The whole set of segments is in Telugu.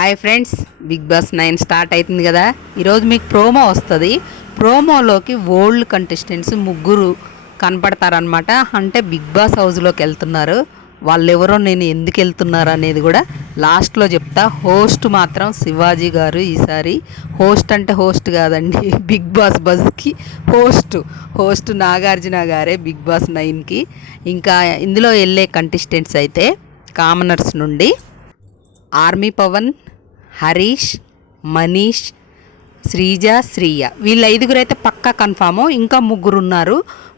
Hi friends, big boss 9 start అవుతుంది కదా. ఈరోజు మీకు ప్రోమో వస్తుంది. ప్రోమోలోకి ఓల్డ్ కంటెస్టెంట్స్ ముగ్గురు కనపడతారనమాట. అంటే బిగ్ బాస్ హౌస్లోకి వెళ్తున్నారు. వాళ్ళెవరో, నేను ఎందుకు వెళ్తున్నారు అనేది కూడా లాస్ట్లో చెప్తా. హోస్ట్ మాత్రం శివాజీ గారు. ఈసారి హోస్ట్ అంటే హోస్ట్ కాదండి, బిగ్ బాస్ బజ్కి హోస్ట్ నాగార్జున గారే బిగ్ బాస్ 9కి. ఇంకా ఇందులో వెళ్ళే కంటెస్టెంట్స్ అయితే కామనర్స్ నుండి ఆర్మీ పవన్, హరీష్, మనీష్, శ్రీజ, శ్రీయ, వీళ్ళ ఐదుగురు అయితే పక్కా కన్ఫాము. ఇంకా ముగ్గురు ఉన్నారు.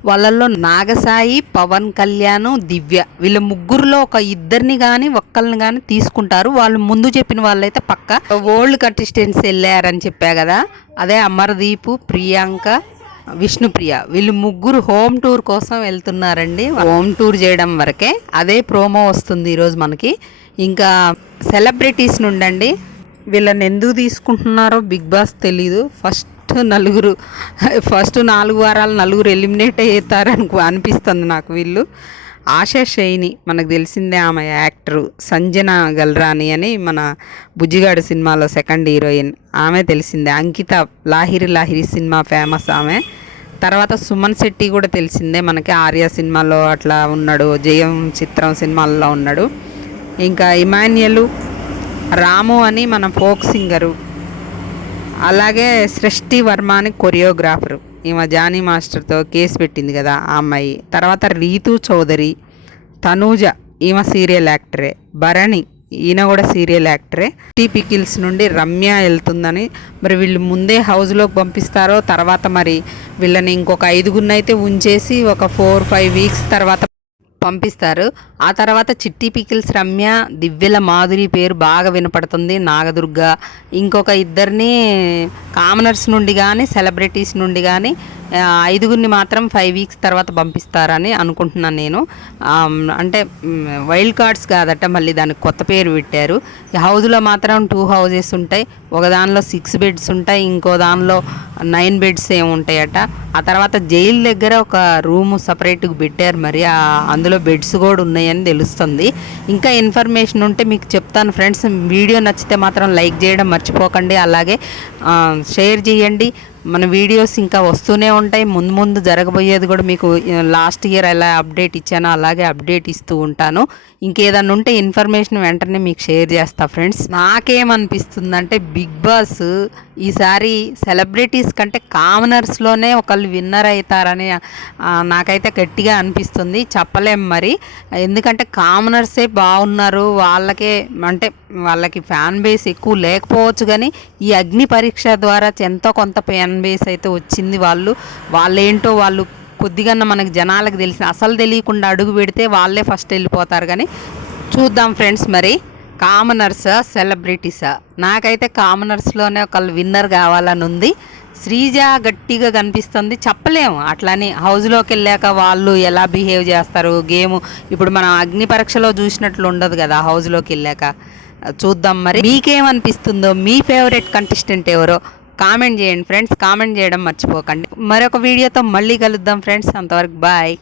వాళ్ళల్లో నాగసాయి, పవన్ కళ్యాణ్, దివ్య, వీళ్ళ ముగ్గురులో ఒక ఇద్దరిని కానీ ఒక్కరిని కానీ తీసుకుంటారు. వాళ్ళు ముందు చెప్పిన వాళ్ళైతే పక్కా ఓల్డ్ కంటెస్టెంట్స్ వెళ్ళారని చెప్పా కదా, అదే అమర్దీప్, ప్రియాంక, విష్ణుప్రియ, వీళ్ళు ముగ్గురు హోమ్ టూర్ కోసం వెళ్తున్నారండి. హోమ్ టూర్ చేయడం వరకే. అదే ప్రోమో వస్తుంది ఈరోజు మనకి. ఇంకా సెలబ్రిటీస్ నుండండి, వీళ్ళని ఎందుకు తీసుకుంటున్నారో బిగ్ బాస్ తెలీదు. ఫస్ట్ 4 వారాలు నలుగురు ఎలిమినేట్ అవుతారని అనిపిస్తుంది నాకు. వీళ్ళు ఆశా షైని మనకు తెలిసిందే, ఆమె యాక్టరు. సంజన గల్రాని అని మన బుజ్జిగాడు సినిమాలో సెకండ్ హీరోయిన్, ఆమె తెలిసిందే. అంకిత లాహిరి సినిమా ఫేమస్ ఆమె. తర్వాత సుమన్ శెట్టి కూడా తెలిసిందే మనకి, ఆర్య సినిమాలో అట్లా ఉన్నాడు, జయం చిత్రం సినిమాల్లో ఉన్నాడు. ఇంకా ఇమాన్యుయల్, రాము అని మన ఫోక్ సింగరు, అలాగే సృష్టి వర్మ అని కొరియోగ్రాఫరు. ఈమె జానీ మాస్టర్తో కేసు పెట్టింది కదా ఆ అమ్మాయి. తర్వాత రీతు చౌదరి, తనూజ, ఈమె సీరియల్ యాక్టరే. భరణి, ఈయన కూడా సీరియల్ యాక్టరే. పికిల్స్ నుండి రమ్య వెళ్తుందని. మరి వీళ్ళు ముందే హౌస్లోకి పంపిస్తారో, తర్వాత మరి వీళ్ళని ఇంకొక 5గురిని అయితే ఉంచేసి ఒక 4-5 వీక్స్ తర్వాత పంపిస్తారు. ఆ తర్వాత చిట్టి పికిల్స్, రమ్య, దివ్యల మాధురి పేరు బాగా వినపడుతుంది, నాగదుర్గ. ఇంకొక ఇద్దరిని కామనర్స్ నుండి కానీ సెలబ్రిటీస్ నుండి కానీ 5గురిని మాత్రం 5 వీక్స్ తర్వాత పంపిస్తారని అనుకుంటున్నాను నేను. అంటే వైల్డ్ కార్డ్స్ కాదట, మళ్ళీ దానికి కొత్త పేరు పెట్టారు. ఈ హౌస్లో మాత్రం 2 హౌజెస్ ఉంటాయి. ఒక దానిలో 6 బెడ్స్ ఉంటాయి, ఇంకో దానిలో 9 బెడ్స్ ఏమి ఉంటాయట. ఆ తర్వాత జైలు దగ్గర ఒక రూము సపరేట్గా పెట్టారు. మరి అందులో బెడ్స్ కూడా ఉన్నాయని తెలుస్తుంది. ఇంకా ఇన్ఫర్మేషన్ ఉంటే మీకు చెప్తాను ఫ్రెండ్స్. వీడియో నచ్చితే మాత్రం లైక్ చేయడం మర్చిపోకండి, అలాగే షేర్ చేయండి. మన వీడియోస్ ఇంకా వస్తూనే ఉంటాయి. ముందు జరగబోయేది కూడా మీకు లాస్ట్ ఇయర్ ఎలా అప్డేట్ ఇచ్చానో అలాగే అప్డేట్ ఇస్తూ ఉంటాను. ఇంకేదన్నా ఉంటే ఇన్ఫర్మేషన్ వెంటనే మీకు షేర్ చేస్తా ఫ్రెండ్స్. నాకేమనిపిస్తుందంటే బిగ్ బాస్ ఈసారి సెలబ్రిటీస్ కంటే కామనర్స్లోనే ఒకళ్ళు విన్నర్ అవుతారని నాకైతే గట్టిగా అనిపిస్తుంది. చెప్పలేం మరి, ఎందుకంటే కామనర్సే బాగున్నారు. వాళ్ళకి ఫ్యాన్ బేస్ ఎక్కువ లేకపోవచ్చు, కానీ ఈ అగ్ని పరీక్ష ద్వారా ఎంతో కొంత ఫ్యాన్ బేస్ అయితే వచ్చింది. వాళ్ళేంటో వాళ్ళు కొద్దిగా మనకి జనాలకు అసలు తెలియకుండా అడుగు పెడితే వాళ్ళే ఫస్ట్ వెళ్ళిపోతారు. కానీ చూద్దాం ఫ్రెండ్స్, మరి కామనర్సా సెలబ్రిటీసా? నాకైతే కామనర్స్లోనే ఒకళ్ళు విన్నర్ కావాలని ఉంది. శ్రీజ గట్టిగా కనిపిస్తుంది, చెప్పలేము. అట్లని హౌస్లోకి వెళ్ళాక వాళ్ళు ఎలా బిహేవ్ చేస్తారు, గేమ్ ఇప్పుడు మనం అగ్ని పరీక్షలో చూసినట్లు ఉండదు కదా హౌస్లోకి వెళ్ళాక. చూద్దాం మరి మీకేమనిపిస్తుందో, మీ ఫేవరెట్ కంటెస్టెంట్ ఎవరో కామెంట్ చేయండి ఫ్రెండ్స్. కామెంట్ చేయడం మర్చిపోకండి. మరొక వీడియోతో మళ్ళీ కలుద్దాం ఫ్రెండ్స్. అంతవరకు బాయ్.